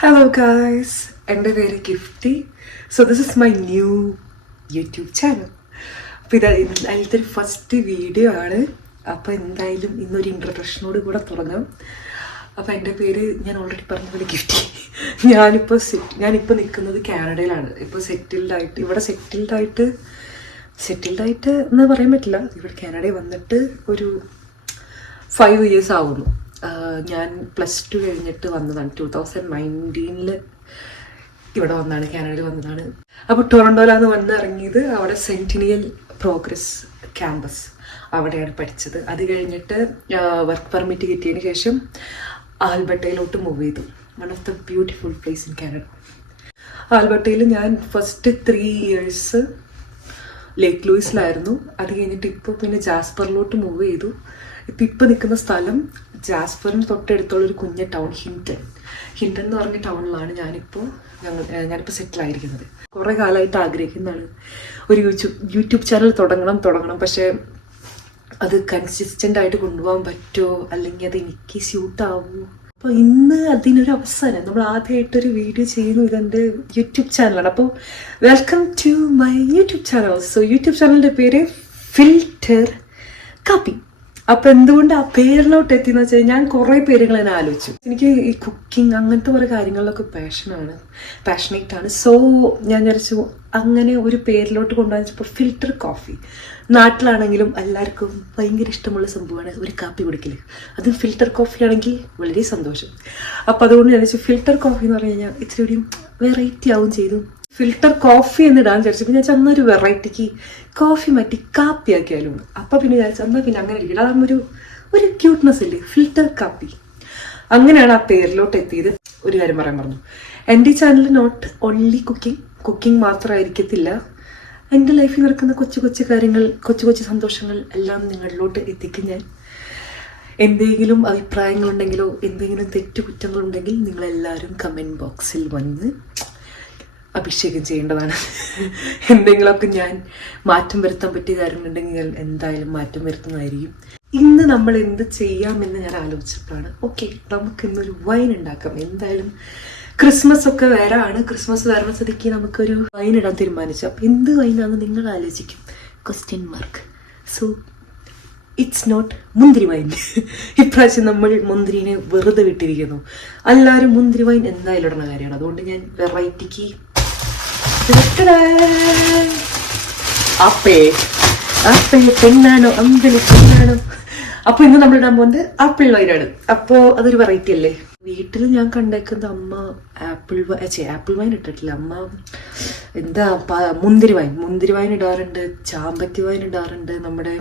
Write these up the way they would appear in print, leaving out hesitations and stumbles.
Hello guys, എൻ്റെ പേര് Gifty. So this is my new YouTube channel. അപ്പോൾ ഇത് അതിലത്തെ ഒരു ഫസ്റ്റ് വീഡിയോ ആണ്. അപ്പോൾ എന്തായാലും ഇന്നൊരു ഇൻട്രൊഡക്ഷനോട് കൂടെ തുടങ്ങാം. അപ്പോൾ എൻ്റെ പേര് ഞാൻ ഓൾറെഡി പറഞ്ഞ പോലെ ഗിഫ്റ്റി. ഞാനിപ്പോൾ നിൽക്കുന്നത് കാനഡയിലാണ്. ഇപ്പോൾ ഇവിടെ സെറ്റിൽഡായിട്ട് എന്ന് പറയാൻ പറ്റില്ല. ഇവിടെ കാനഡയിൽ വന്നിട്ട് ഒരു 5 years ആവുന്നു. ഞാൻ +2 കഴിഞ്ഞിട്ട് വന്നതാണ്. 2019 ഇവിടെ വന്നതാണ്, കാനഡയിൽ വന്നതാണ്. അപ്പോൾ ടൊറൻഡോയിലാണ് വന്നിറങ്ങിയത്. അവിടെ സെൻറ്റിനിയൽ പ്രോഗ്രസ് ക്യാമ്പസ് അവിടെയാണ് പഠിച്ചത്. അത് കഴിഞ്ഞിട്ട് വർക്ക് പെർമിറ്റ് കിട്ടിയതിന് ശേഷം ആൽബർട്ടയിലോട്ട് മൂവ് ചെയ്തു. One of the beautiful place in Canada. ആൽബർട്ടയിൽ ഞാൻ ഫസ്റ്റ് 3 years ലേക്ക് ലൂയിസിലായിരുന്നു. അത് കഴിഞ്ഞിട്ട് ഇപ്പോൾ പിന്നെ ജാസ്പറിലോട്ട് മൂവ് ചെയ്തു. ഇപ്പോൾ നിൽക്കുന്ന സ്ഥലം ജാസ്പറിന് തൊട്ടടുത്തുള്ള ഒരു കുഞ്ഞ ടൗൺ ഹിൻടൺ എന്ന് പറഞ്ഞ ടൗണിലാണ് ഞാനിപ്പോൾ സെറ്റിലായിരിക്കുന്നത്. കുറേ കാലമായിട്ട് ആഗ്രഹിക്കുന്നതാണ് ഒരു യൂട്യൂബ് ചാനൽ തുടങ്ങണം. പക്ഷേ അത് കൺസിസ്റ്റൻ്റ് ആയിട്ട് കൊണ്ടുപോകാൻ പറ്റുമോ, അല്ലെങ്കിൽ അത് എനിക്ക് സ്യൂട്ടാവുമോ? അപ്പോൾ ഇന്ന് അതിനൊരു അവസരം. നമ്മൾ ആദ്യമായിട്ടൊരു വീഡിയോ ചെയ്യുന്നു. ഇതെൻ്റെ യൂട്യൂബ് ചാനലാണ്. അപ്പോൾ welcome to my YouTube channel. So YouTube ചാനലിൻ്റെ പേര് ഫിൽറ്റർ കാപ്പി. അപ്പോൾ എന്തുകൊണ്ട് ആ പേരിലോട്ട് എത്തിയെന്ന് വെച്ചാൽ ഞാൻ കുറേ പേരുകൾ തന്നെ ആലോചിച്ചു. എനിക്ക് ഈ കുക്കിംഗ് അങ്ങനത്തെ കുറേ കാര്യങ്ങളിലൊക്കെ പാഷനേറ്റ് ആണ്. സോ ഞാൻ വിചാരിച്ചു അങ്ങനെ ഒരു പേരിലോട്ട് കൊണ്ടുവച്ചപ്പോൾ ഫിൽറ്റർ കോഫി. നാട്ടിലാണെങ്കിലും എല്ലാവർക്കും ഭയങ്കര ഇഷ്ടമുള്ള സംഭവമാണ് ഒരു കാപ്പി കുടിക്കൽ. അത് ഫിൽറ്റർ കോഫി ആണെങ്കിൽ വളരെ സന്തോഷം. അപ്പോൾ അതുകൊണ്ട് ഞാൻ വിചാരിച്ചു ഫിൽറ്റർ കോഫി എന്ന് പറഞ്ഞു കഴിഞ്ഞാൽ ഇച്ചിരി കൂടി വെറൈറ്റി ആവും ചെയ്തു. ഫിൽറ്റർ കോഫി എന്നിടാൻ വിചാരിച്ചു. പിന്നെ ഞാൻ അന്നൊരു വെറൈറ്റിക്ക് കോഫി മാറ്റി കാപ്പി ആക്കിയാലും. അപ്പം പിന്നെ വിചാരിച്ചു എന്നാൽ പിന്നെ അങ്ങനെ ഇരിക്കില്ല, അതാകുമ്പോൾ ഒരു ക്യൂട്ട്നെസ് ഇല്ലേ, ഫിൽറ്റർ കാപ്പി. അങ്ങനെയാണ് ആ പേരിലോട്ട് എത്തിയത്. ഒരു കാര്യം പറയാൻ പറഞ്ഞു, എൻ്റെ ഈ ചാനൽ നോട്ട് ഓൺലി കുക്കിംഗ് മാത്രമായിരിക്കത്തില്ല. എൻ്റെ ലൈഫിൽ നടക്കുന്ന കൊച്ചു കാര്യങ്ങൾ, കൊച്ചു സന്തോഷങ്ങൾ എല്ലാം നിങ്ങളിലോട്ട് എത്തിക്കും ഞാൻ. എന്തെങ്കിലും അഭിപ്രായങ്ങളുണ്ടെങ്കിലോ എന്തെങ്കിലും തെറ്റുകുറ്റങ്ങളുണ്ടെങ്കിൽ നിങ്ങളെല്ലാവരും കമൻറ്റ് ബോക്സിൽ വന്ന് അഭിഷേകം ചെയ്യേണ്ടതാണ്. എന്തെങ്കിലുമൊക്കെ ഞാൻ മാറ്റം വരുത്താൻ പറ്റിയ കാര്യങ്ങളുണ്ടെങ്കിൽ എന്തായാലും മാറ്റം വരുത്തുന്നതായിരിക്കും. ഇന്ന് നമ്മൾ എന്ത് ചെയ്യാമെന്ന് ഞാൻ ആലോചിച്ചപ്പോഴാണ് ഓക്കെ നമുക്കിന്നൊരു വൈൻ ഉണ്ടാക്കാം. എന്തായാലും ക്രിസ്മസ് ഒക്കെ വരാണ്. ക്രിസ്മസ് വരുന്ന സ്ഥിതിക്ക് നമുക്കൊരു വൈൻ ഇടാൻ തീരുമാനിച്ചു. അപ്പം എന്ത് വൈനാണെന്ന് നിങ്ങൾ ആലോചിക്കും? ? സോ ഇറ്റ്സ് നോട്ട് മുന്തിരി വൈൻ. ഇപ്രാവശ്യം നമ്മൾ മുന്തിരിനെ വെറുതെ വിട്ടിരിക്കുന്നു. എല്ലാവരും മുന്തിരി വൈൻ എന്തായാലും ഇടുന്ന കാര്യമാണ്. അതുകൊണ്ട് ഞാൻ വെറൈറ്റിക്ക് പെണ്ണാണോ അമ്പലി പെണ്ണാണോ. അപ്പൊ ഇന്ന് നമ്മൾ ഇടാൻ പോകുന്നത് ആപ്പിൾ വൈനാണ്. അപ്പോൾ അതൊരു വെറൈറ്റി അല്ലേ. വീട്ടിൽ ഞാൻ കണ്ടേക്കുന്നത് അമ്മ ആപ്പിൾ വൈൻ ഇട്ടിട്ടില്ല. അമ്മ മുന്തിരി വൈൻ ഇടാറുണ്ട്, ചാമ്പത്തി വൈൻ ഇടാറുണ്ട്, നമ്മുടെ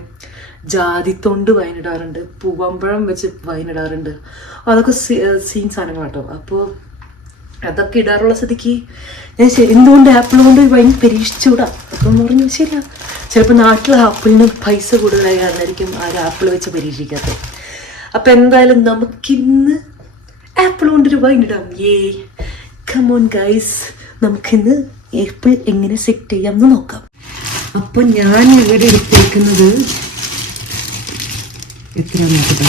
ജാതിത്തൊണ്ട് വൈൻ ഇടാറുണ്ട്, പൂവമ്പഴം വെച്ച് വൈൻ ഇടാറുണ്ട്. അതൊക്കെ സീൻ സാധനങ്ങളാട്ടോ. അപ്പോൾ അതൊക്കെ ഇടാറുള്ള സ്ഥിതിക്ക് ഞാൻ എന്തുകൊണ്ട് ആപ്പിൾ കൊണ്ട് വൈൻ പരീക്ഷിച്ചുകൂടാ അപ്പം പറഞ്ഞു. ശരിയാ, ചിലപ്പോൾ നാട്ടിൽ ആപ്പിളിന് പൈസ കൂടുതലായി കാരണമായിരിക്കും ആ ആപ്പിൾ വെച്ച് പരീക്ഷിക്കാത്തത്. അപ്പം എന്തായാലും നമുക്കിന്ന് ആപ്പിൾ കൊണ്ടൊരു വൈൻ ഇടാം. കം ഓൺ ഗൈസ്, നമുക്കിന്ന് ആപ്പിൾ എങ്ങനെ സെറ്റ് ചെയ്യാമെന്ന് നോക്കാം. അപ്പം ഞാൻ ഇവിടെ എടുത്തേക്കുന്നത് എത്ര നോക്കട്ടെ.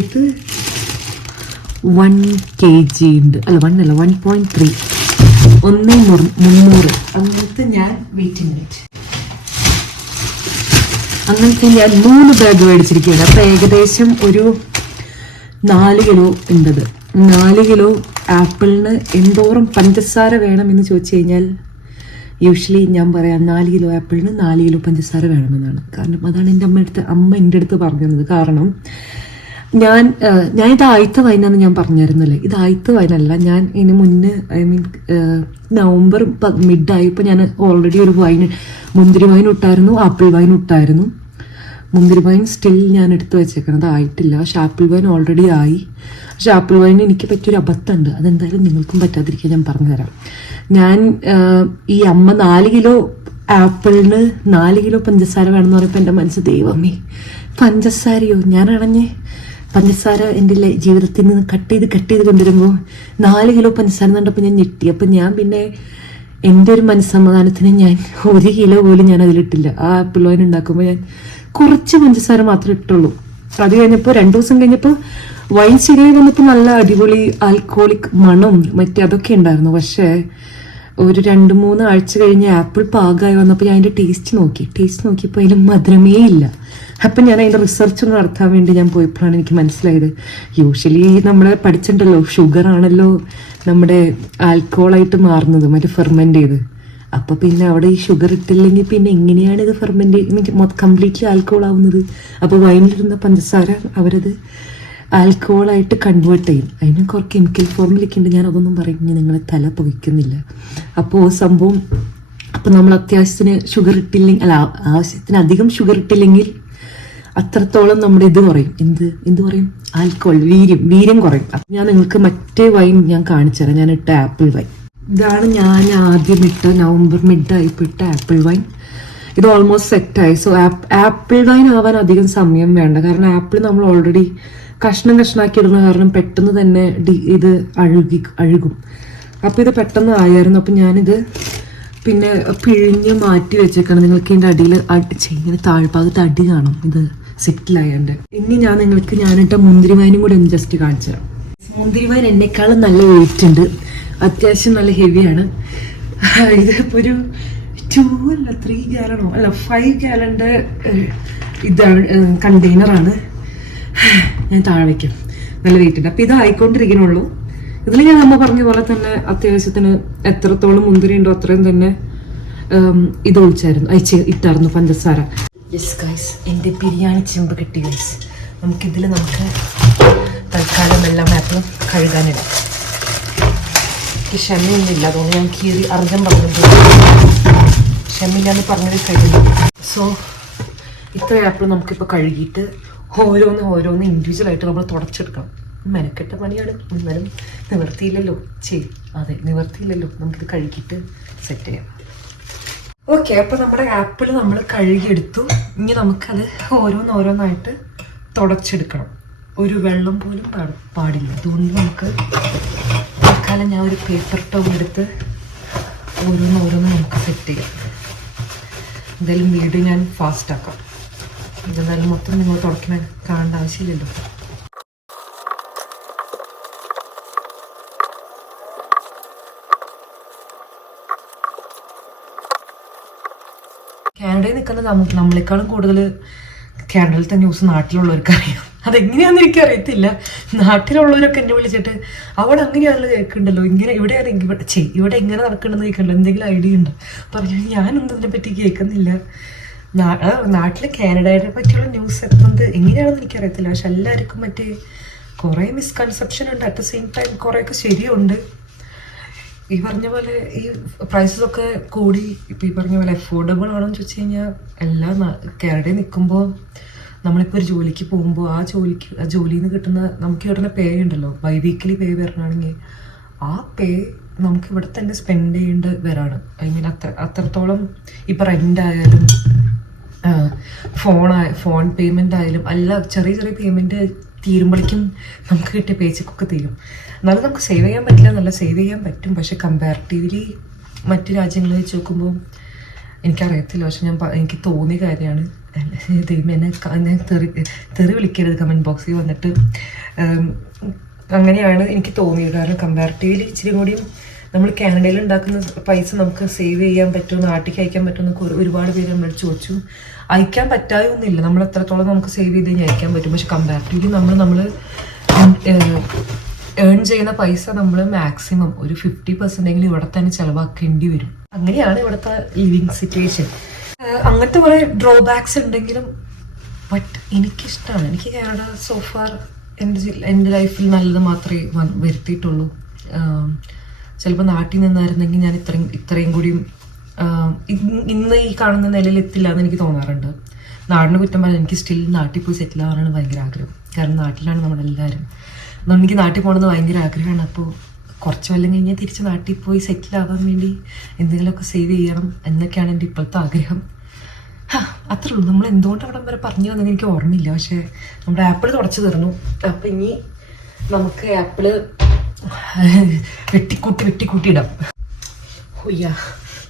ഇത് 1 kg ഉണ്ട്. അല്ല 1.3 300 അങ്ങനത്തെ ഞാൻ അങ്ങനത്തെ ഞാൻ 3 ബാഗ് മേടിച്ചിരിക്കുകയാണ്. അപ്പം ഏകദേശം ഒരു 4 കിലോ ഉണ്ടത്. 4 കിലോ ആപ്പിളിന് എന്തോരം പഞ്ചസാര വേണമെന്ന് ചോദിച്ചു കഴിഞ്ഞാൽ യൂഷ്വലി ഞാൻ പറയാം 4 കിലോ ആപ്പിളിന് 4 കിലോ പഞ്ചസാര വേണമെന്നാണ്. കാരണം അതാണ് അമ്മ എൻ്റെ അടുത്ത് പറഞ്ഞത്. കാരണം ഇത് ആദ്യത്തെ വൈനാന്ന് ഞാൻ പറഞ്ഞിരുന്നല്ലേ. ഇത് ആദ്യത്തെ വൈനല്ല. ഞാൻ ഇതിന് മുന്നേ നവംബർ മിഡായപ്പോൾ ഞാൻ ഓൾറെഡി ഒരു മുന്തിരി വൈൻ ഇട്ടായിരുന്നു, ആപ്പിൾ വൈൻ ഇട്ടായിരുന്നു. മുന്തിരി വൈൻ സ്റ്റിൽ ഞാൻ എടുത്ത് വെച്ചേക്കണത് ആയിട്ടില്ല. പക്ഷെ ആപ്പിൾ വൈൻ ഓൾറെഡി ആയി. പക്ഷെ ആപ്പിൾ വൈന് എനിക്ക് പറ്റിയൊരു അബദ്ധമുണ്ട്. അതെന്തായാലും നിങ്ങൾക്കും പറ്റാതിരിക്കാൻ ഞാൻ പറഞ്ഞുതരാം. ഞാൻ ഈ അമ്മ 4 കിലോ ആപ്പിളിന് 4 കിലോ പഞ്ചസാര വേണമെന്ന് പറയുമ്പോൾ എൻ്റെ മനസ്സ് ദൈവമേ പഞ്ചസാരയോ, ഞാനാണഞ്ഞേ പഞ്ചസാര എൻ്റെ ജീവിതത്തിൽ നിന്ന് കട്ട് ചെയ്ത് കൊണ്ടുവരുമ്പോൾ 4 കിലോ പഞ്ചസാര കണ്ടപ്പോൾ ഞാൻ ഞെട്ടി. അപ്പം ഞാൻ പിന്നെ എൻ്റെ ഒരു മനസ്സമാധാനത്തിന് ഞാൻ 1 കിലോ പോലും ഞാൻ അതിലിട്ടില്ല. ആ ആപ്പിൾ വൈൻ ഉണ്ടാക്കുമ്പോൾ ഞാൻ കുറച്ച് പഞ്ചസാര മാത്രമേ ഇട്ടുള്ളൂ. അത് കഴിഞ്ഞപ്പോൾ 2 ദിവസം കഴിഞ്ഞപ്പോൾ വൈൻ ശരിയായി വന്നപ്പോൾ നല്ല അടിപൊളി ആൽക്കോളിക് മണം മറ്റേ അതൊക്കെ ഉണ്ടായിരുന്നു. പക്ഷേ ഒരു 2-3 ആഴ്ച കഴിഞ്ഞ് ആപ്പിൾ പാകമായി വന്നപ്പോൾ ഞാൻ അതിൻ്റെ ടേസ്റ്റ് നോക്കിയപ്പോൾ അതിന് മധുരമേ ഇല്ല. അപ്പം ഞാൻ അതിൻ്റെ റിസർച്ച് ഒന്ന് നടത്താൻ വേണ്ടി ഞാൻ പോയപ്പോഴാണ് എനിക്ക് മനസ്സിലായത്, യൂഷ്വലി നമ്മൾ പഠിച്ചിട്ടുണ്ടല്ലോ ഷുഗർ ആണല്ലോ നമ്മുടെ ആൽക്കഹോളായിട്ട് മാറുന്നത്, മറ്റേ ഫെർമെൻ്റ് ചെയ്ത്. അപ്പോൾ പിന്നെ അവിടെ ഈ ഷുഗർ ഇട്ടില്ലെങ്കിൽ പിന്നെ എങ്ങനെയാണ് ഇത് ഫെർമെൻ്റ് കംപ്ലീറ്റ്ലി ആൽക്കഹോൾ ആവുന്നത്? അപ്പോൾ വൈനിലിരുന്ന പഞ്ചസാര അവരത് ആൽക്കഹോളായിട്ട് കൺവേർട്ട് ചെയ്യും. അതിന് കുറേ കെമിക്കൽ ഫോർമുലയൊക്കെ ഉണ്ട്, ഞാൻ അതൊന്നും പറഞ്ഞ് നിങ്ങളെ തല പുകയ്ക്കുന്നില്ല. അപ്പോൾ സംഭവം അപ്പോൾ നമ്മൾ അത്യാവശ്യത്തിന് ഷുഗർ ഇട്ടില്ലെങ്കിൽ, അല്ല ആവശ്യത്തിന് അധികം ഷുഗർ ഇട്ടില്ലെങ്കിൽ അത്രത്തോളം നമ്മുടെ ഇത് കുറയും. എന്ത് പറയും? ആൽക്കഹോൾ, വീര്യം കുറയും. അപ്പം ഞാൻ നിങ്ങൾക്ക് മറ്റേ വൈൻ ഞാൻ കാണിച്ചു തരാം. ഞാൻ ഇട്ട ആപ്പിൾ വൈൻ ഇതാണ്. ഞാൻ ആദ്യം ഇട്ട നവംബർ മിഡായിപ്പോൾ ഇട്ട ആപ്പിൾ വൈൻ. ഇത് ഓൾമോസ്റ്റ് സെറ്റായി. സോ ആപ്പിൾ വൈൻ ആവാൻ അധികം സമയം വേണ്ട, കാരണം ആപ്പിൾ നമ്മൾ ഓൾറെഡി കഷ്ണാക്കി ഇടുന്ന കാരണം പെട്ടെന്ന് തന്നെ ഇത് അഴുകും. അപ്പോൾ ഇത് പെട്ടെന്ന് ആയായിരുന്നു. അപ്പം ഞാനിത് പിന്നെ പിഴിഞ്ഞ് മാറ്റി വെച്ചേക്കണം. നിങ്ങൾക്ക് ഇതിൻ്റെ അടിയിൽ ഇങ്ങനെ താഴ്ഭാഗത്ത് അടി കാണും, ഇത് സെറ്റിലായതുകൊണ്ട്. ഇനി ഞാൻ നിങ്ങൾക്ക് ഞാനിട്ട മുന്തിരി വൈനും കൂടി ഒന്ന് ജസ്റ്റ് കാണിച്ചു തരാം. മുന്തിരി വൈൻ എന്നെക്കാളും നല്ല വെയിറ്റ് ഉണ്ട്, അത്യാവശ്യം നല്ല ഹെവിയാണ്. ഇതിപ്പോൾ ഒരു 3 ഗാലണോ അല്ല 5 ഗാലൻ്റെ ഇതാണ്, കണ്ടെയ്നറാണ്. ഞാൻ താഴെ വയ്ക്കാം, നല്ല വെയിറ്റ് ഉണ്ട്. അപ്പോൾ ഇത് ആയിക്കൊണ്ടിരിക്കണുള്ളൂ. ഇതിൽ ഞാൻ അമ്മ പറഞ്ഞ പോലെ തന്നെ അത്യാവശ്യത്തിന് എത്രത്തോളം മുന്തിരി ഉണ്ടോ അത്രയും തന്നെ ഇത് ഇട്ടായിരുന്നു പഞ്ചസാര. യെസ് ഗൈസ്, എൻ്റെ ബിരിയാണി ചെമ്പ് കിട്ടി ഗൈസ്. നമുക്ക് തൽക്കാലം എല്ലാം ആപ്പിളും കഴുകാനിടാം. എനിക്ക് ക്ഷമയൊന്നുമില്ല, അതുകൊണ്ട് ഞാൻ കീറി അർജം പറഞ്ഞത് ക്ഷമയില്ലാന്ന് പറഞ്ഞത് കഴിഞ്ഞു. സോ ഇത്ര ആപ്പിൾ നമുക്കിപ്പോൾ കഴുകിയിട്ട് ഓരോന്ന് ഇൻഡിവിജ്വലായിട്ട് നമ്മൾ തുടച്ചെടുക്കണം. മെനക്കെട്ട പണിയാണ്, എന്നാലും നിവർത്തിയില്ലല്ലോ. നിവർത്തിയില്ലല്ലോ, നമുക്കിത് കഴുകിയിട്ട് സെറ്റ് ചെയ്യാം. ഓക്കെ, അപ്പോൾ നമ്മുടെ ആപ്പിൾ നമ്മൾ കഴുകിയെടുത്തു. ഇനി നമുക്കത് ഓരോന്നായിട്ട് തുടച്ചെടുക്കണം. ഒരു വെള്ളം പോലും പാടില്ല. അതുകൊണ്ട് നമുക്ക് തൽക്കാലം ഞാൻ ഒരു പേപ്പർ ടൗൺ എടുത്ത് ഓരോന്ന് നമുക്ക് സെറ്റ് ചെയ്യാം. എന്തായാലും വീഡിയോ ഞാൻ ഫാസ്റ്റ് ആക്കാം. ഇതെന്തായാലും മൊത്തം നിങ്ങൾ കാണേണ്ട ആവശ്യമില്ലല്ലോ. കാനഡയിൽ നിൽക്കുന്ന നമ്മളെക്കാളും കൂടുതൽ കാനഡയിലത്തെ ന്യൂസ് നാട്ടിലുള്ളവർക്ക് അറിയാം. അതെങ്ങനെയാണെന്ന് എനിക്കറിയത്തില്ല. നാട്ടിലുള്ളവരൊക്കെ എന്നെ വിളിച്ചിട്ട് അവിടെ അങ്ങനെയാണല്ലോ കേൾക്കുന്നുണ്ടല്ലോ, ഇവിടെ എങ്ങനെ നടക്കണമെന്ന് കേൾക്കണ്ടല്ലോ, എന്തെങ്കിലും ഐഡിയ ഉണ്ടോ പറഞ്ഞു. ഞാനൊന്നും ഇതിനെപ്പറ്റി കേൾക്കുന്നില്ല. നാട്ടിൽ കാനഡയെ പറ്റിയുള്ള ന്യൂസ് എത്തുന്നത് എങ്ങനെയാണെന്ന് എനിക്കറിയത്തില്ല. പക്ഷെ എല്ലാവർക്കും മറ്റേ കുറേ മിസ്കൺസെപ്ഷൻ ഉണ്ട്. അറ്റ് ദ സെയിം ടൈം കുറേയൊക്കെ ശരിയുണ്ട്. ഈ പറഞ്ഞ പോലെ ഈ പ്രൈസസ് ഒക്കെ കൂടി ഇപ്പം ഈ പറഞ്ഞ പോലെ അഫോർഡബിൾ ആണെന്ന് ചോദിച്ചു കഴിഞ്ഞാൽ എല്ലാം കാനഡയിൽ നിൽക്കുമ്പോൾ നമ്മളിപ്പോൾ ഒരു ജോലിക്ക് പോകുമ്പോൾ ആ ജോലിയിൽ നിന്ന് നമുക്ക് കിട്ടുന്ന പേ ഉണ്ടല്ലോ, ബൈ വീക്കിലി പേ വരണമാണെങ്കിൽ ആ പേ നമുക്ക് ഇവിടെ തന്നെ സ്പെൻഡ് ചെയ്യേണ്ട വരാണ്. ഐ മീൻ അത്രത്തോളം ഇപ്പം റെൻ്റ് ആയാലും ഫോൺ പേയ്മെൻ്റ് ആയാലും അല്ല, ചെറിയ പേയ്മെൻറ്റ് തീരുമ്പോഴേക്കും നമുക്ക് കിട്ടിയ പേച്ചൊക്കെ തീരും. എന്നാലും നമുക്ക് സേവ് ചെയ്യാൻ പറ്റില്ല എന്നല്ല, സേവ് ചെയ്യാൻ പറ്റും. പക്ഷെ കമ്പാരിറ്റീവ്ലി മറ്റു രാജ്യങ്ങളിൽ വെച്ച് നോക്കുമ്പോൾ എനിക്കറിയത്തില്ല. പക്ഷെ എനിക്ക് തോന്നിയ കാര്യമാണ്. എന്നെ തെറി വിളിക്കരുത് കമൻറ്റ് ബോക്സിൽ വന്നിട്ട്. അങ്ങനെയാണ് എനിക്ക് തോന്നിയത്. കാരണം കമ്പാരിറ്റീവ്ലി ഇച്ചിരി കൂടിയും നമ്മൾ കാനഡയിൽ ഉണ്ടാക്കുന്ന പൈസ നമുക്ക് സേവ് ചെയ്യാൻ പറ്റുമോ, നാട്ടിലേക്ക് അയക്കാൻ പറ്റുമെന്നൊക്കെ ഒരുപാട് പേര് നമ്മൾ ചോദിച്ചു. അയക്കാൻ പറ്റാതൊന്നുമില്ല, നമ്മൾ എത്രത്തോളം നമുക്ക് സേവ് ചെയ്ത് കഴിഞ്ഞാൽ അയക്കാൻ പറ്റും. പക്ഷെ കമ്പാരിറ്റീവ്ലി നമ്മൾ ഏൺ ചെയ്യുന്ന പൈസ നമ്മൾ മാക്സിമം ഒരു 50% ഇവിടെ തന്നെ ചിലവാക്കേണ്ടി വരും. അങ്ങനെയാണ് ഇവിടുത്തെ ലിവിങ് സിറ്റുവേഷൻ. അങ്ങനത്തെ കുറേ ഡ്രോബാക്സ് ഉണ്ടെങ്കിലും ബട്ട് എനിക്കിഷ്ടമാണ്. എനിക്ക് കാനഡ സോഫാർ എൻ്റെ ലൈഫിൽ നല്ലത് മാത്രമേ വരുത്തിയിട്ടുള്ളൂ. ചിലപ്പോൾ നാട്ടിൽ നിന്നായിരുന്നെങ്കിൽ ഞാൻ ഇത്രയും കൂടിയും ഇന്ന് ഈ കാണുന്ന നിലയിൽ എത്തില്ല എന്ന് എനിക്ക് തോന്നാറുണ്ട്. നാടിന് കുറ്റം പറഞ്ഞാൽ എനിക്ക് സ്റ്റിൽ നാട്ടിൽ പോയി സെറ്റിൽ ആവാനാണ് ഭയങ്കര ആഗ്രഹം. കാരണം നാട്ടിലാണ് നമ്മളെല്ലാവരും. അതുകൊണ്ട് എനിക്ക് നാട്ടിൽ പോകണമെന്ന് ഭയങ്കര ആഗ്രഹമാണ്. അപ്പോൾ കുറച്ച് കൊല്ലം കഴിഞ്ഞാൽ തിരിച്ച് നാട്ടിൽ പോയി സെറ്റിൽ ആവാൻ വേണ്ടി എന്തെങ്കിലുമൊക്കെ സേവ് ചെയ്യണം എന്നൊക്കെയാണ് എൻ്റെ ഇപ്പോഴത്തെ ആഗ്രഹം. അത്രേ ഉള്ളൂ. നമ്മൾ എന്തുകൊണ്ട് അവിടെ വരെ പറഞ്ഞു വന്നെന്ന് എനിക്ക് ഓർമ്മയില്ല. പക്ഷേ നമ്മുടെ ആപ്പിൾ തുടച്ചു തീർന്നു. അപ്പം ഇനി നമുക്ക് ആപ്പിള് വെട്ടിക്കൂട്ടി ഇടാം. ഓയ്യാ,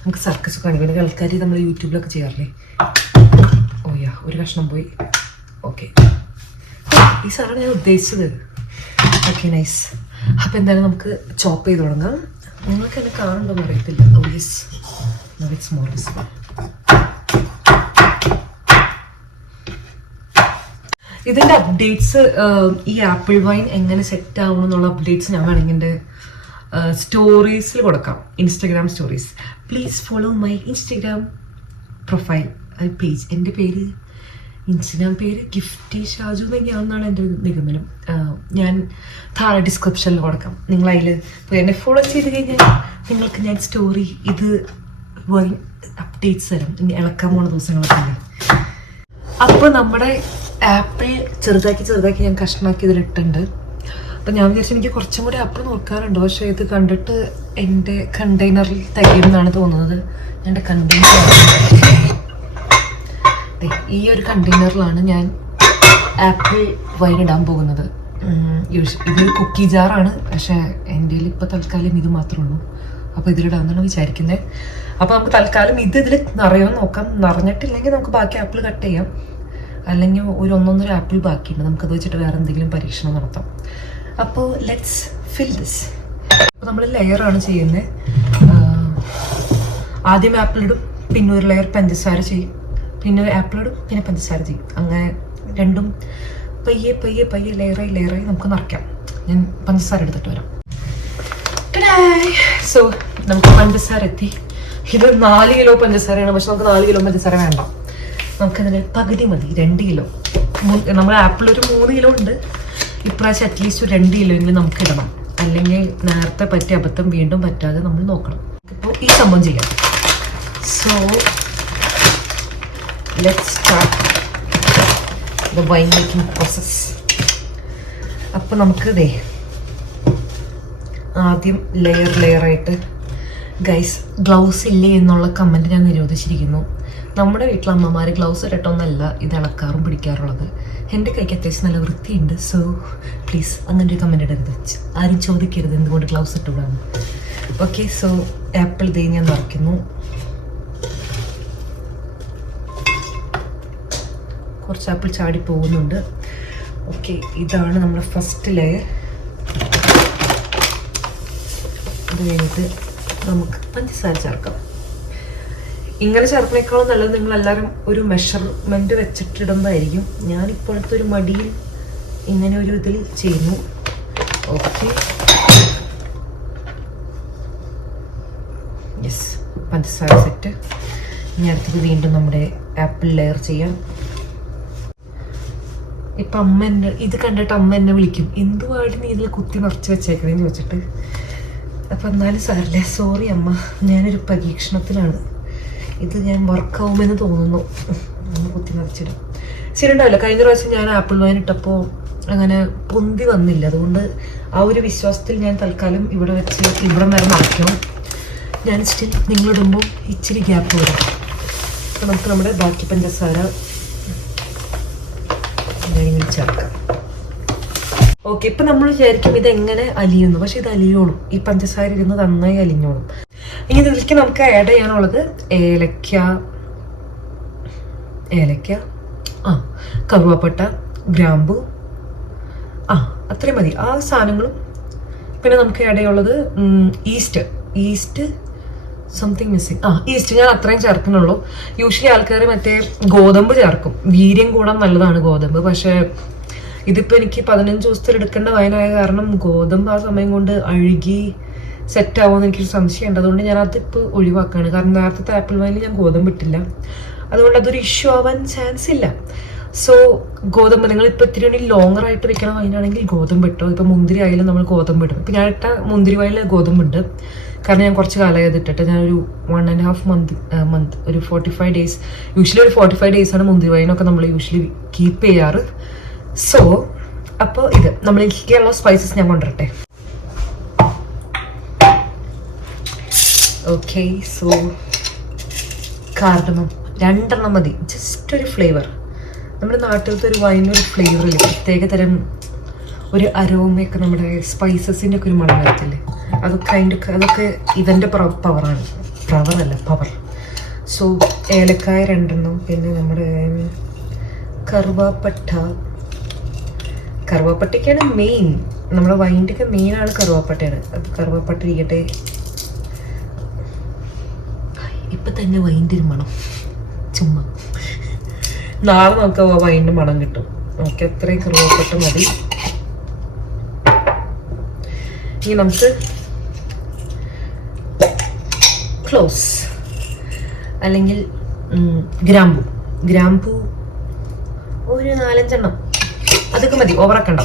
നമുക്ക് സർക്കസ് കാണിക്കും. ആൾക്കാർ നമ്മൾ യൂട്യൂബിലൊക്കെ ചെയ്യാറില്ലേ. ഓയ്യാ, ഒരു കഷ്ണം പോയി. ഓക്കെ, ഈ സാധനം ഞാൻ ഉദ്ദേശിച്ചത്. Okay nice. അപ്പം എന്തായാലും നമുക്ക് ചോപ്പ് ചെയ്ത് തുടങ്ങാം. നിങ്ങൾക്ക് എന്നെ കാണുന്നുണ്ടോന്ന് അറിയത്തില്ല. Oh yes, now it's more visible. ഇതിൻ്റെ അപ്ഡേറ്റ്സ്, ഈ ആപ്പിൾ വൈൻ എങ്ങനെ സെറ്റ് ആവണം എന്നുള്ള അപ്ഡേറ്റ്സ് ഞാൻ വേണമെങ്കിൽ എൻ്റെ സ്റ്റോറീസിൽ കൊടുക്കാം. Instagram stories. Please follow my Instagram profile page. എൻ്റെ പേര്, ഇൻസ്റ്റഗ്രാം പേര് ഗിഫ്റ്റി ഷാജു തന്നെയാണെന്നാണ് എൻ്റെ നിഗമനം. ഞാൻ താഴെ ഡിസ്ക്രിപ്ഷനിൽ കൊടുക്കാം. നിങ്ങൾ അതിൽ എന്നെ ഫോളോ ചെയ്ത് കഴിഞ്ഞാൽ നിങ്ങൾക്ക് ഞാൻ സ്റ്റോറി ഇത് വൈൻ അപ്ഡേറ്റ്സ് തരാം. ഇനി ഇളക്കാൻ പോണ ദിവസങ്ങളൊക്കെ. അപ്പോൾ നമ്മുടെ ആപ്പിൾ ചെറുതാക്കി ഞാൻ കഷ്ണമാക്കി ഇതിലിട്ടുണ്ട്. അപ്പം ഞാൻ വിചാരിച്ചു എനിക്ക് കുറച്ചും കൂടി ആപ്പിൾ നോക്കാറുണ്ട്. പക്ഷേ ഇത് കണ്ടിട്ട് എൻ്റെ കണ്ടെയ്നറിൽ തികയുമെന്നാണ് തോന്നുന്നത്. എൻ്റെ കണ്ടെയ്നർ, ഈ ഒരു കണ്ടെയ്നറിലാണ് ഞാൻ ആപ്പിൾ വൈൻ ഇടാൻ പോകുന്നത്. ഇതൊരു കുക്കി ജാറാണ്, പക്ഷേ എൻ്റെ ഇപ്പോൾ തൽക്കാലം ഇത് മാത്രമേ ഉള്ളൂ. അപ്പോൾ ഇതിലിടാമെന്നാണ് വിചാരിക്കുന്നത്. അപ്പോൾ നമുക്ക് തൽക്കാലം ഇതിൽ നിറയുമെന്ന് നോക്കാം. നിറഞ്ഞിട്ടില്ലെങ്കിൽ നമുക്ക് ബാക്കി ആപ്പിൾ കട്ട് ചെയ്യാം. അല്ലെങ്കിൽ ഒരു 1-1.5 ആപ്പിൾ ബാക്കിയുണ്ട്. നമുക്കത് വെച്ചിട്ട് വേറെ എന്തെങ്കിലും പരീക്ഷണം നടത്താം. അപ്പോൾ ലെറ്റ്സ് ഫിൽ ദിസ്. അപ്പോൾ നമ്മൾ ലെയറാണ് ചെയ്യുന്നത്. ആദ്യം ആപ്പിൾ ഇടും, പിന്നെ ഒരു ലെയർ പഞ്ചസാര ചെയ്യും, പിന്നെ ഒരു ആപ്പിൾ ഇടും, പിന്നെ പഞ്ചസാര ചെയ്യും. അങ്ങനെ രണ്ടും പയ്യെ ലെയറായി നമുക്ക് നിറയ്ക്കാം. ഞാൻ പഞ്ചസാര എടുത്തിട്ട് വരാം. സോ നമുക്ക് പഞ്ചസാര എത്തി. ഇത് 4 കിലോ പഞ്ചസാരയാണ്. പക്ഷെ നമുക്ക് 4 കിലോ പഞ്ചസാര വേണ്ട. നമുക്കതിന് പകുതി മതി, 2 കിലോ. നമ്മൾ ആപ്പിൾ ഒരു 3 കിലോ ഉണ്ട്. ഇപ്രാവശ്യം അറ്റ്ലീസ്റ്റ് ഒരു 2 കിലോ എങ്കിലും നമുക്ക് ഇടണം. അല്ലെങ്കിൽ നേരത്തെ പറ്റിയ അബദ്ധം വീണ്ടും പറ്റാതെ നമ്മൾ നോക്കണം. ഇപ്പോൾ ഈ സംഭവം ചെയ്യാം. So let's start the wine making process. അപ്പോൾ നമുക്ക് ഇതേ ആദ്യം ലെയറായിട്ട്. ഗൈസ്, ഗ്ലൗസ് ഇല്ലേ എന്നുള്ള കമൻറ്റ് ഞാൻ നിരോധിച്ചിരിക്കുന്നു. നമ്മുടെ വീട്ടിലെ അമ്മമാർ ഗ്ലൗസ് ഇട്ടിട്ടൊന്നല്ല ഇത് ഇളക്കാറും പിടിക്കാറുള്ളത്. എൻ്റെ കൈക്ക് അത്യാവശ്യം നല്ല വൃത്തിയുണ്ട്. സോ പ്ലീസ് അങ്ങനെ ഒരു കമൻറ്റ് ഇടരുത്. ആരും ചോദിക്കരുത് എന്തുകൊണ്ട് ഗ്ലൗസ് ഇട്ടുകൂടാണ്. ഓക്കെ, സോ ആപ്പിൾ ദേ ഞാൻ നിറയ്ക്കുന്നു. കുറച്ച് ആപ്പിൾ ചാടി പോകുന്നുണ്ട്. ഓക്കെ, ഇതാണ് നമ്മുടെ ഫസ്റ്റ് ലെയർ. അത് കഴിഞ്ഞിട്ട് നമുക്ക് പഞ്ചസാര ചേർക്കാം. ഇങ്ങനെ ചേർക്കുന്നേക്കാളും നല്ലത് നിങ്ങളെല്ലാവരും ഒരു മെഷർമെൻറ്റ് വെച്ചിട്ടിടുന്നതായിരിക്കും. ഞാനിപ്പോഴത്തെ ഒരു മടിയിൽ ഇങ്ങനെ ഒരു ഇതിൽ ചെയ്യുന്നു. ഓക്കെ, യെസ്, പഞ്ചസാര സെറ്റ്. ഇനി അടുത്തത് വീണ്ടും നമ്മുടെ ആപ്പിൾ ലെയർ ചെയ്യാം. ഇപ്പം അമ്മ എന്നെ ഇത് കണ്ടിട്ട് അമ്മ എന്നെ വിളിക്കും, എന്തുവായിട്ട് നീ ഇതിൽ കുത്തി നിറച്ച് വെച്ചേക്കണേന്ന് ചോദിച്ചിട്ട്. അപ്പം എന്നാലും സാറില്ല, സോറി അമ്മ, ഞാനൊരു പരീക്ഷണത്തിലാണ്. ഇത് ഞാൻ വർക്കാവുമെന്ന് തോന്നുന്നു. ഒന്ന് കുത്തി നിറച്ചിടും. ശരിയുണ്ടാവില്ല. കഴിഞ്ഞ പ്രാവശ്യം ഞാൻ ആപ്പിൾ വൈൻ ഇട്ടപ്പോൾ അങ്ങനെ പൊന്തി വന്നില്ല. അതുകൊണ്ട് ആ ഒരു വിശ്വാസത്തിൽ ഞാൻ തൽക്കാലം ഇവിടെ വെച്ച് ഇവിടെ വരെ നിറയ്ക്കണം. ഞാൻ സ്റ്റിൽ നിങ്ങളിടുമ്പോൾ ഇച്ചിരി ഗ്യാപ്പ് വരും. അപ്പോൾ നമുക്ക് നമ്മുടെ ബാക്കി പഞ്ചസാര ചേർക്കാം. ഓക്കെ, ഇപ്പം നമ്മൾ വിചാരിക്കും ഇതെങ്ങനെ അലിയുന്നു. പക്ഷെ ഇത് അലിയോളും. ഈ പഞ്ചസാര ഇരുന്ന് നന്നായി അലിഞ്ഞോളും. ഇനി ഇതിലേക്ക് നമുക്ക് ആഡ് ചെയ്യാനുള്ളത് ഏലക്ക, കറുവാപ്പട്ട, ഗ്രാമ്പു, അത്രയും മതി. ആ സാധനങ്ങളും. പിന്നെ നമുക്ക് ആഡ് ചെയ്യാനുള്ളത് ഈസ്റ്റ് സംതിങ് മിസ്സിങ്. ഈസ്റ്റ് ഞാൻ അത്രയും ചേർക്കുന്നുള്ളൂ. യൂഷ്വലി ആൾക്കാർ മറ്റേ ഗോതമ്പ് ചേർക്കും. വീര്യം കൂടാൻ നല്ലതാണ് ഗോതമ്പ്. പക്ഷേ ഇതിപ്പോൾ എനിക്ക് 15 ദിവസത്തിൽ എടുക്കേണ്ട വൈനായ കാരണം ഗോതമ്പ് ആ സമയം കൊണ്ട് അഴുകി സെറ്റ് ആവുമെന്ന് എനിക്കൊരു സംശയമുണ്ട്. അതുകൊണ്ട് ഞാൻ അതിപ്പോൾ ഒഴിവാക്കുകയാണ്. കാരണം നേരത്തെ ആപ്പിൾ വൈനിൽ ഞാൻ ഗോതമ്പ് ഇട്ടില്ല. അതുകൊണ്ട് അതൊരു ഇഷ്യൂ ആവാൻ ചാൻസ് ഇല്ല. സോ ഗോതമ്പ് നിങ്ങളിപ്പോൾ ഇത്തിരി വേണ്ടി ലോങ്ങറായിട്ട് വെക്കണ വൈനാണെങ്കിൽ ഗോതമ്പ് ഇട്ടോ. ഇപ്പോൾ മുന്തിരി ആയാലും നമ്മൾ ഗോതമ്പ് ഇടും. ഇപ്പം ഞാൻ ഇട്ട മുന്തിരി വൈനിൽ ഗോതമ്പുണ്ട്. കാരണം ഞാൻ കുറച്ച് കാലമായി അതിട്ടിട്ട്. ഞാനൊരു 1.5 മന്ത് ഒരു 45 ഡേയ്സ്, യൂഷ്വലി ഒരു 45 ഡേയ്സാണ് മുന്തിരി വൈനൊക്കെ നമ്മൾ യൂഷ്വലി കീപ്പ് ചെയ്യാറ്. സോ അപ്പോൾ ഇത് നമ്മളിലേക്കുള്ള സ്പൈസസ് ഞാൻ കൊണ്ടുവരട്ടെ. ഓക്കെ, സോ കാർഡമം 2 മതി. ജസ്റ്റ് ഒരു ഫ്ലേവർ. നമ്മുടെ നാട്ടിലത്തെ ഒരു വൈനൊരു ഫ്ലേവറില്ല, പ്രത്യേക തരം ഒരു അരോമയൊക്കെ നമ്മുടെ സ്പൈസസിൻ്റെ ഒക്കെ ഒരു മണം വരത്തില്ലേ, അതൊക്കെ ഇതിൻ്റെ പവറാണ്. പവർ. സോ ഏലക്കായ 2, പിന്നെ നമ്മുടെ കറുവാപ്പട്ട, കറുവാപ്പട്ടയ്ക്കാണ് മെയിൻ, നമ്മുടെ വൈൻ്റെ ഒക്കെ മെയിൻ ആണ് കറുവാപ്പട്ടയാണ്. അത് കറുവാപ്പട്ട ഇരിക്കട്ടെ. ഇപ്പൊ തന്നെ വൈൻ്റെ ഒരു മണം ചുമ്മാ. നാളെ നമുക്ക് വൈൻ്റെ മണം കിട്ടും. നമുക്ക് എത്രയും കറുവാപ്പട്ട മതി. ഇനി നമുക്ക് ക്ലോസ് അല്ലെങ്കിൽ ഗ്രാമ്പൂ ഒരു 4-5 എണ്ണം, അതൊക്കെ മതി, ഓവറാക്കണ്ട.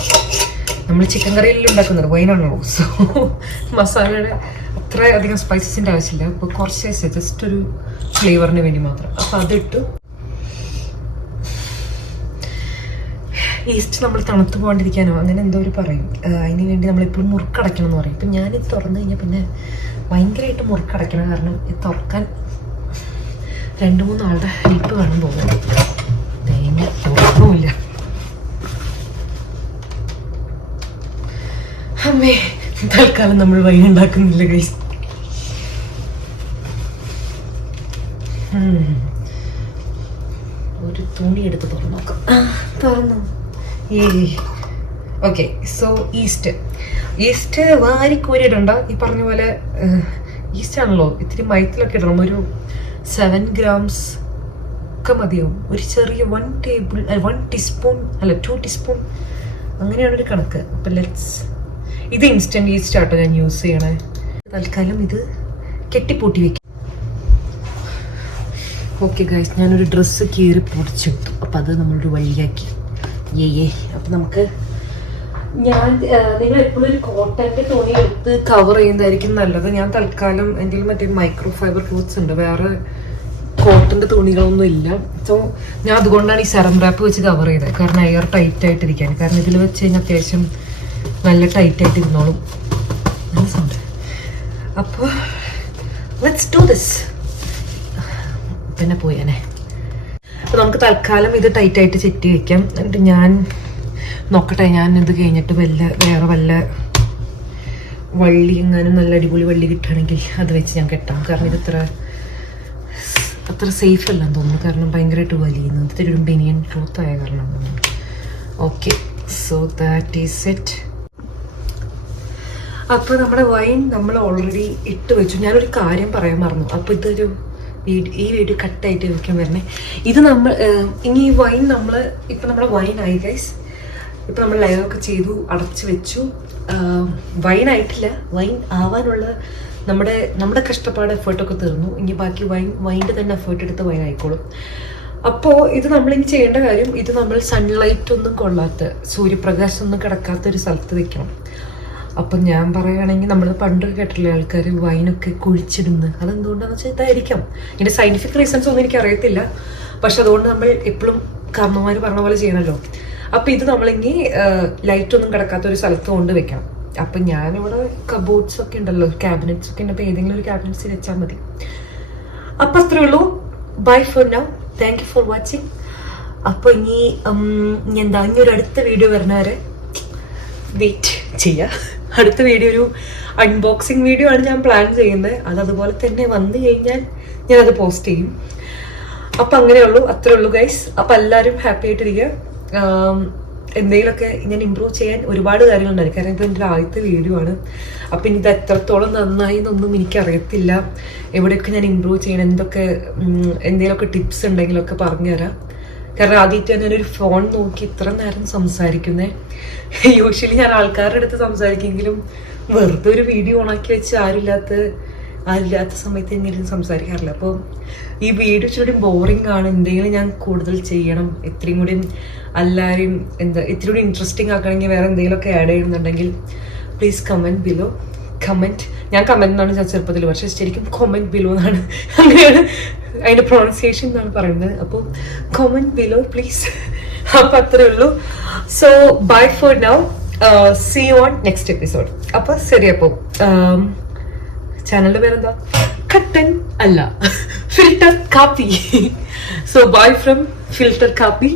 നമ്മൾ ചിക്കൻ കറിയിലെല്ലാം ഉണ്ടാക്കുന്നത് വൈനാണല്ലോ. സോ മസാലയുടെ അത്ര അധികം സ്പൈസസിൻ്റെ ആവശ്യമില്ല. അപ്പോൾ കുറച്ച് ജസ്റ്റ് ഒരു ഫ്ലേവറിന് വേണ്ടി മാത്രം. അപ്പോൾ അതിട്ടു. ഈസ്റ്റ് നമ്മൾ തണുത്ത് പോകാണ്ടിരിക്കാനോ അങ്ങനെ എന്തോ ഒരു പറയും, അതിന് വേണ്ടി നമ്മളെപ്പോഴും മുറുക്കടയ്ക്കണം എന്ന് പറയും. ഇപ്പം ഞാനിത് തുറന്നു കഴിഞ്ഞാൽ പിന്നെ ഭയങ്കരമായിട്ട് മുറുക്കടയ്ക്കണം. കാരണം ഇത് തുറക്കാൻ 2-3 ആളുടെ ഹെൽപ്പ് വേണം തോന്നുന്നു. തേങ്ങ തുറക്കുമില്ല. അമ്മേ, തൽക്കാലം നമ്മൾ വൈൻ ഉണ്ടാക്കുന്നില്ല ഗൈസ്. ഒരു തുണി എടുത്ത് തുറന്നു നോക്കാം. തുറന്നു. ഓക്കെ. സോ ഈസ്റ്റ് വാരിക്കോരിയിടണ്ട. ഈ പറഞ്ഞ പോലെ ഈസ്റ്റ് ആണല്ലോ, ഇത്തിരി മയത്തിലൊക്കെ ഇടണം. ഒരു 7 grams ഒക്കെ മതിയാവും. ഒരു ചെറിയ 1 ടീസ്പൂൺ അല്ല 2 ടീസ്പൂൺ അങ്ങനെയാണൊരു കണക്ക്. അപ്പം ഇത് ഇൻസ്റ്റൻറ്റ് ഈസ്റ്റ് ആട്ടോ ഞാൻ യൂസ് ചെയ്യണേ. തൽക്കാലം ഇത് കെട്ടിപ്പൂട്ടി വെക്കും. ഓക്കെ ഗൈസ്, ഞാനൊരു ഡ്രസ്സ് കീറി പൊടിച്ചെടുത്തു. അപ്പം അത് നമ്മളൊരു വഴിയാക്കി. അപ്പം നമുക്ക് നിങ്ങൾ എപ്പോഴും ഒരു കോട്ടൻ്റെ തുണി എടുത്ത് കവർ ചെയ്യുന്നതായിരിക്കും നല്ലത്. ഞാൻ തൽക്കാലം എൻ്റെ മറ്റേ മൈക്രോ ഫൈബർ ക്ലോത്ത്സ് ഉണ്ട്, വേറെ കോട്ടൻ്റെ തുണികളൊന്നും ഇല്ല. സോ ഞാൻ അതുകൊണ്ടാണ് ഈ സെറം റാപ്പ് വെച്ച് കവർ ചെയ്തത്. കാരണം എയർ ടൈറ്റ് ആയിട്ടിരിക്കാൻ. കാരണം ഇതിൽ വെച്ച് കഴിഞ്ഞാൽ അത്യാവശ്യം നല്ല ടൈറ്റ് ആയിട്ട് ഇരുന്നോളും. സൗണ്ട്. അപ്പോൾ ലെറ്റ്സ് ഡു ദിസ്. പിന്നെ പോയാനെ. അപ്പോൾ നമുക്ക് തൽക്കാലം ഇത് ടൈറ്റായിട്ട് ചെറ്റി വയ്ക്കാം. എന്നിട്ട് ഞാൻ നോക്കട്ടെ, ഞാൻ ഇത് കഴിഞ്ഞിട്ട് വേറെ വല്ല വള്ളി എങ്ങാനും നല്ല അടിപൊളി വള്ളി കിട്ടുകയാണെങ്കിൽ അത് വെച്ച് ഞാൻ കെട്ടാം. കാരണം ഇത് അത്ര സേഫ് അല്ലെന്ന് തോന്നുന്നു. കാരണം ഭയങ്കരമായിട്ട് വലിയുന്നു. ഇത്തിരി ഒരു ബനിയൻ ക്ലോത്ത് ആയ കാരണം. Okay, so that is it. അപ്പോൾ നമ്മുടെ വൈൻ നമ്മൾ ഓൾറെഡി ഇട്ട് വെച്ചു. ഞാനൊരു കാര്യം പറയാൻ മറന്നു. അപ്പോൾ ഈ വീഡിയോ കട്ടായിട്ട് വെക്കാൻ വരണേ. ഇത് നമ്മൾ ഇനി ഈ വൈൻ ഇപ്പം നമ്മുടെ വൈൻ ആയി ഗൈസ്. ഇപ്പം നമ്മൾ ലൈവൊക്കെ ചെയ്തു, അടച്ചു വെച്ചു. വൈൻ ആയിട്ടില്ല, വൈൻ ആവാനുള്ള നമ്മുടെ കഷ്ടപ്പാട് എഫേർട്ടൊക്കെ തീർന്നു. ഇനി ബാക്കി വൈൻ്റെ തന്നെ എഫേർട്ട് എടുത്ത് വൈൻ ആയിക്കോളും. അപ്പോൾ ഇത് നമ്മളിനി ചെയ്യേണ്ട കാര്യം, ഇത് നമ്മൾ സൺലൈറ്റ് ഒന്നും കൊള്ളാത്ത, സൂര്യപ്രകാശം ഒന്നും കിടക്കാത്ത ഒരു സ്ഥലത്ത് വെക്കണം. അപ്പം ഞാൻ പറയുകയാണെങ്കിൽ നമ്മൾ പണ്ട് കേട്ടില്ലേ ആൾക്കാർ വൈനൊക്കെ കുഴിച്ചിടുന്നത്, അതെന്തുകൊണ്ടാണെന്ന് വെച്ചാൽ ഇതായിരിക്കാം. ഇതിൻ്റെ സയൻറ്റിഫിക് റീസൺസ് ഒന്നും എനിക്ക് അറിയത്തില്ല. പക്ഷെ അതുകൊണ്ട് നമ്മൾ എപ്പോഴും കാരണവന്മാർ പറഞ്ഞ പോലെ ചെയ്യണമല്ലോ. അപ്പം ഇത് നമ്മളിങ്ങി ലൈറ്റൊന്നും കിടക്കാത്ത ഒരു സ്ഥലത്ത് കൊണ്ട് വെക്കണം. അപ്പം ഞാനിവിടെ കബോർഡ്സ് ഒക്കെ ഉണ്ടല്ലോ, ക്യാബിനറ്റ്സ് ഒക്കെ ഉണ്ട്. അപ്പോൾ ഏതെങ്കിലും ഒരു ക്യാബിനറ്റ്സ് വെച്ചാൽ മതി. അപ്പം അത്രേ ഉള്ളൂ. Bye for now. Thank you for watching. അപ്പോൾ ഇനി ഒരു അടുത്ത വീഡിയോ വരുന്നവരെ വെയിറ്റ് ചെയ്യുക. അടുത്ത വീഡിയോ ഒരു അൺബോക്സിങ് വീഡിയോ ആണ് ഞാൻ പ്ലാൻ ചെയ്യുന്നത്. അതുപോലെ തന്നെ വന്നു കഴിഞ്ഞാൽ ഞാനത് പോസ്റ്റ് ചെയ്യും. അപ്പം അങ്ങനെയുള്ളൂ, അത്രേ ഉള്ളൂ ഗൈസ്. അപ്പം എല്ലാവരും ഹാപ്പി ആയിട്ടിരിക്കുക. എന്തെങ്കിലുമൊക്കെ ഞാൻ ഇമ്പ്രൂവ് ചെയ്യാൻ ഒരുപാട് കാര്യങ്ങളുണ്ടായി. കാരണം ഇത് എൻ്റെ ആദ്യത്തെ വീഡിയോ ആണ്. അപ്പം ഇനി ഇത് എത്രത്തോളം നന്നായി എന്നൊന്നും എനിക്കറിയത്തില്ല. എവിടെയൊക്കെ ഞാൻ ഇമ്പ്രൂവ് ചെയ്യണം, എന്തെങ്കിലുമൊക്കെ ടിപ്സ് ഉണ്ടെങ്കിലൊക്കെ പറഞ്ഞുതരാം. കാരണം ആദ്യമായിട്ട് ഞാനൊരു ഫോൺ നോക്കി ഇത്ര നേരം സംസാരിക്കുന്നത്. യൂഷ്വലി ഞാൻ ആൾക്കാരുടെ അടുത്ത് സംസാരിക്കുമെങ്കിലും വെറുതെ ഒരു വീഡിയോ ഓണാക്കി വെച്ച് ആരില്ലാത്ത സമയത്ത് എന്തെങ്കിലും സംസാരിക്കാറില്ല. അപ്പോൾ ഈ വീഡിയോ ഇച്ചിരി ബോറിംഗ് ആണ്. എന്തെങ്കിലും ഞാൻ കൂടുതൽ ചെയ്യണം, ഇത്രയും കൂടി എല്ലാവരും ഇത്തിരി കൂടി ഇൻട്രസ്റ്റിംഗ് ആക്കണമെങ്കിൽ വേറെ എന്തെങ്കിലുമൊക്കെ ആഡ് ചെയ്യുന്നുണ്ടെങ്കിൽ പ്ലീസ് കമൻറ്റ് ബിലോ. ഞാൻ കമൻറ്റ് എന്നാണ് ഞാൻ ചെറുപ്പത്തിൽ, പക്ഷേ ശരിക്കും കമൻറ്റ് ബിലോ എന്നാണ്, അങ്ങനെയാണ് അതിൻ്റെ പ്രൊണൗൺസിയേഷൻ എന്നാണ് പറയുന്നത്. അപ്പോൾ കമൻറ്റ് ബിലോ പ്ലീസ്. അപ്പം അത്രേ ഉള്ളൂ. So bye for now. See you on next episode. അപ്പോൾ ശരി. അപ്പോൾ ചാനലിന്റെ പേരെന്താ? കട്ടൻ അല്ല, ഫിൽറ്റർ കാപ്പി. സോ ബൈ ഫ്രം ഫിൽറ്റർ കാപ്പി.